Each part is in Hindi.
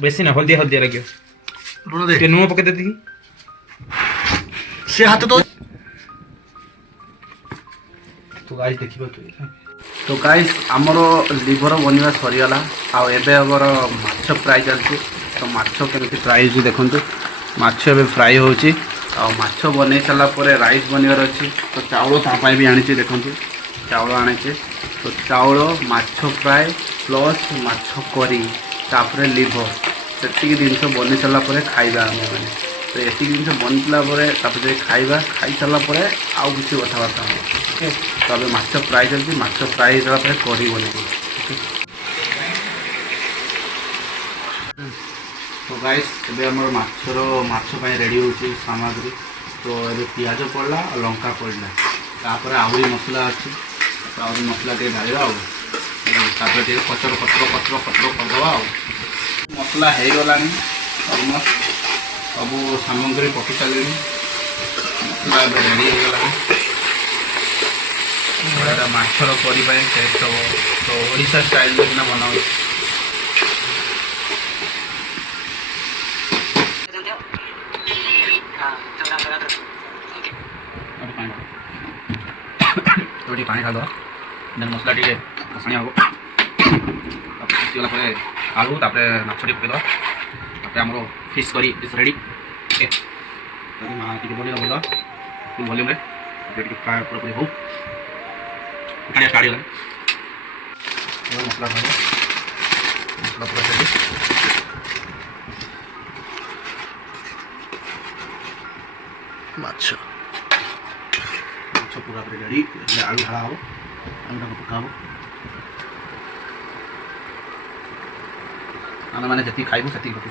बेसी ना हल्दिया हल्दिया लगे लुण दे के नुह पके देती से हाथ तो गाइस देखिबो तो गाइस आमर लिवर बनवा सरीगला आउ एबे आमर माछ फ्राई चलती तो माछ केमती फ्राई होची देखंतु माछ एबे फ्राई होची आ माछ बनै सारा पर राइस बनवार अच्छी तो चाउल तापाई भी आनी देखंतु चाउल आनी तो चाउल माछ फ्राई प्लस माछ करी तापर लिवर से जिनस बनी सारा पर खाइबा आम मैंने तो ये जिन बनला खाइबा खाई सारा पर आउ किसी कथबार्ता हम ओके तो अभी माछ फ्राई चलती माछ फ्राई हो सारा करी बन तो गाइस एबे हमर माछ रेडी होची सामग्री तो ये पियाज पड़ला और लंका पड़ला तापर आहरी मसला अच्छी तो आहरी मसला टे ढालिबा टे कचर कचर कचर कचर करदबा मसला हो गलानी अलमोस्ट सब सामग्री पकई सारे मसला रेडी हो गला माछर करी टेस्ट हम तो ओडिशा स्टाइल बना तो पानी ढाल देन मसला टे कषाणी हम कषिगला आलू तापर माछ टे पकईद तापर आम fish curry is ready okay टे बढ़िया भल फुल भल्यूम फ्राए पूरा हो खाने स्टार्ट हो मसला ढाल मसला पूरा रेडी माछ पूरा रेडी आलू ढाला हम आलूटा पका आम मैंने जी खाइबू से पकड़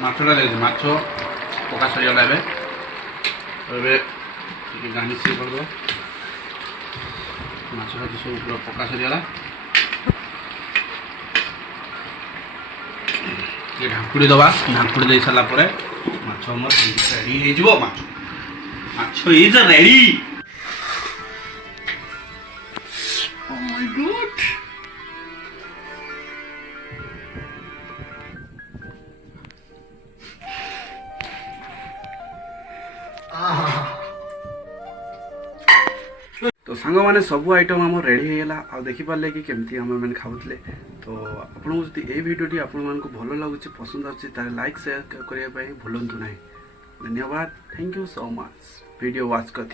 माछटा लगे माछ पका सरीगला गार्निश करद माछ भाजी सब पूरा पका सरीगला ये ढांकुड़ी दबा ढांकुड़ी दे सारा माछ रेडी हो माछ is ready oh my God तो सांग मैंने सब आइटम आम रेडी होगा आ देखिपारे कि केमती आम मैंने खाऊले तो आपको जब ये भिडियोटी आपको भल लगुच पसंद आए लाइक शेयर करने भूलु ना धन्यवाद thank you so much video watch कर